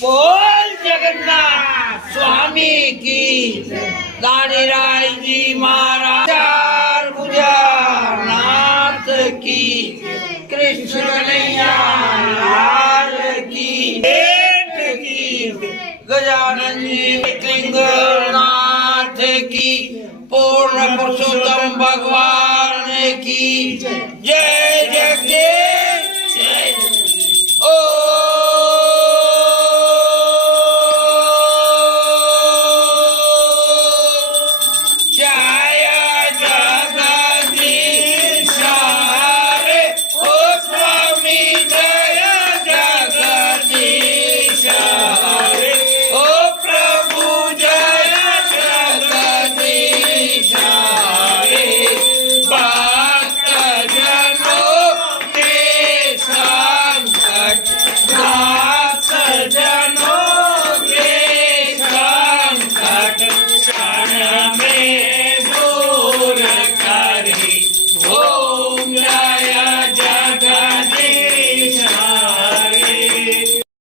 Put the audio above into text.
बोल जगन्नाथ स्वामी की दानी राय जी महाराज नाथ की कृष्ण कन्हैया लाल की पेट की गजानन जी नाथ की पूर्ण पुरुषोत्तम भगवान की